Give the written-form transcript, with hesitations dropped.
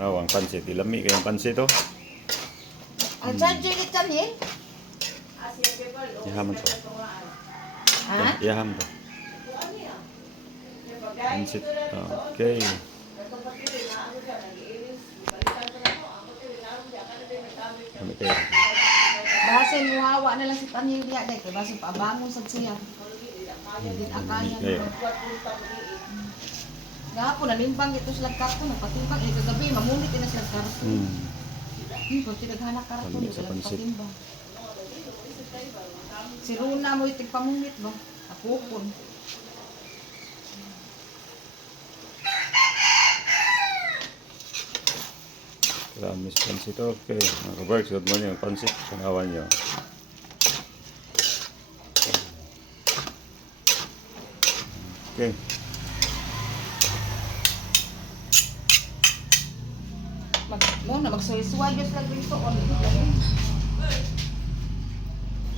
ang pansit. Ilami kayong pansit to. Ang charger ni Tanil? Ihaman to. Ha? Ihaman to. Pansit. Okay. Kami kayo. Basin mo hawa na lang si Tanil diya dahil kay basin paabangon sa siya. Din akaya. Okay. Gapo nalimpang ito sila karton, patimbang kagabi mamunit ina sila karton. Kung tinaghanak karton, Pamili sa sila pansit. patimbang. Si Runa mo itig pamunit ba? Akupon. Salamis pansit. Okay. Mga kabarks, good morning. Ang pansit. Panawan nyo. Okay. Mo na magsuway-suway gyud sila dito on.